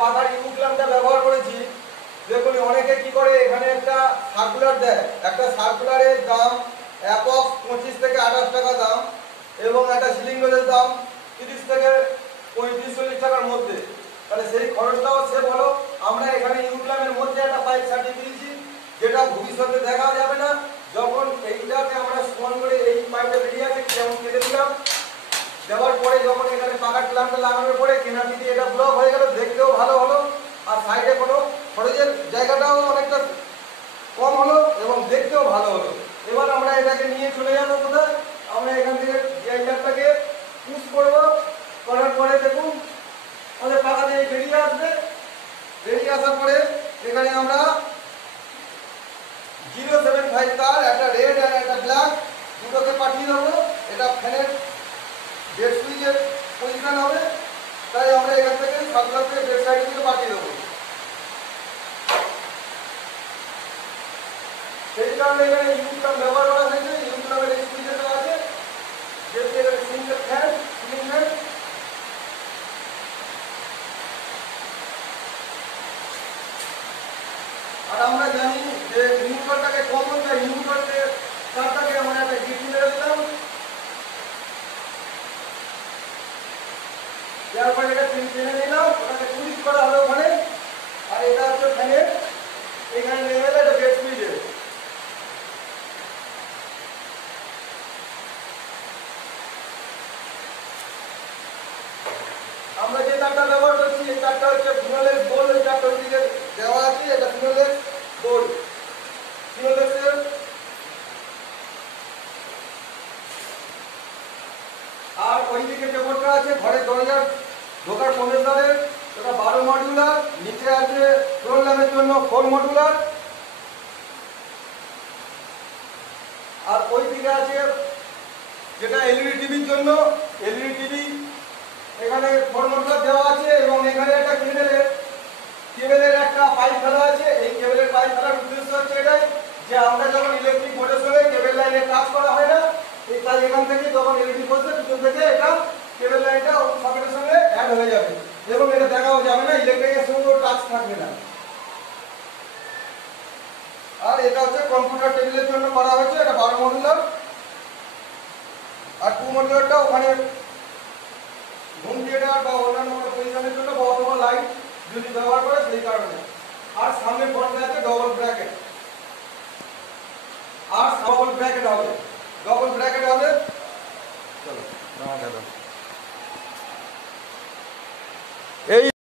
পাখার ইউক্লামটা ব্যবহার করেছি। দেখুন অনেকে কি করে, এখানে একটা সার্কুলার দেয়, একটা সার্কুলারের দাম অ্যাপক্স 25 থেকে 28 টাকা দাম, এবং একটা সিলিং রোডের দাম 30 থেকে 35-40 টাকার মধ্যে। তাহলে সেই খরচটাও সে বলো। আমরা এখানে ইউক্লামের মধ্যে একটা পাইপ সাজিয়ে দিয়েছি, যেটা ভবিষ্যতে দেখা যাবে না। যখন এইটাকে আমরা সমান করে এই পাইপটা বেরিয়ে আছে যেমন কেটে দিলাম, দেওয়ার পরে যখন এখানে পাকার ক্লাম্পটা লাগানোর পরে কেনাটি দিয়ে এটা ব্লক হয়ে গেল, দেখতেও ভালো হলো, আর সাইডে কোনো খরচের জায়গাটাও অনেকটা কম হলো এবং দেখতেও ভালো হলো। এবার আমরা এটাকে নিয়ে চলে যাবো কোথায়, আমরা এখান থেকে জায়গাটাকে পুশ করবো, করার পরে দেখুন আমাদের পাকা দিয়ে বেরিয়ে আসবে। বেরিয়ে আসার পরে এখানে আমরা 075 তার, একটা রেড আর একটা ব্ল্যাক, দুটোকে পাঠিয়ে দেবো। এটা ফ্যানের বেড সুইচের পজিশন হবে, তাই আমরা এখান থেকে সার্কুলারকে বেড সাইড থেকে পাঠিয়ে দেবো। সেই কারণে এখানে ইউক্লাম ব্যবহার করা হয়েছে। ইউক্লামের এই সুইচটা আছে, যেহেতু এখানে সিঙ্গেল ফ্যান, সিলিং ফ্যান। আর আমরা জানি যে ইউনিভার্সটাকে কমন, তাই ইউনিভার্সের তারটাকে আমরা একটা গিট মেরে দিলাম। তারপরে এটা টেনে নিলাম, ওটাকে টুইস্ট করা হলো ওখানে। আর এটা হচ্ছে ফ্যানের এখানে নেমে গেলে এটা বেড সুইচে। আমরা যে তারটা ব্যবহার করছি এই তারটা হচ্ছে ফিনোলেক্স গোল্ড, এই তারটা ওইদিকে দেওয়া আছে, এটা ফিনোলেক্স গোল্ড, ফিনোলেক্সের। আর ওইদিকে যে বোর্ডটা আছে ঘরের দরজার ঢোকার কন্ডেন্সারের, এটা 12 মডিউলার, নিচে আছে ফ্লোর ল্যাম্পের জন্য 4 মডিউলার। আর ওইদিকে আছে যেটা এলইডি টিভির জন্য, এলইডি টিভি এখানে 4 মডিউলার দেওয়া আছে, এবং এখানে একটা কেবলের একটা পাইপ ফেলা আছে। এই কেবলের পাইপ ফেলার উদ্দেশ্য হচ্ছে এটাই যে আমরা যখন ইলেকট্রিক বোর্ডের সঙ্গে কেবল লাইনে কাজ করা হয় না, এই তাই এখান থেকে যখন এলইডি বসবে পিছন থেকে এটা কেবল লাইনটা সকেটের সঙ্গে অ্যাড হয়ে যাবে, এবং এটা দেখাও যাবে না, ইলেকট্রিকের সঙ্গে টাচ থাকবে না। আর এটা হচ্ছে কম্পিউটার টেবিলের জন্য করা হয়েছে, এটা 12 মডিউলার। আর 2 মডিউলারটা ওখানে হোম থিয়েটার বা অন্যান্য পজিশনের জন্য বা অথবা লাইট যদি ব্যবহার করে সেই কারণে। আর সামনে ফ্রন্টে আছে ডবল ব্র্যাকেট, আর ডবল ব্র্যাকেট হবে, ডবল ব্র্যাকেট হবে। চলো এই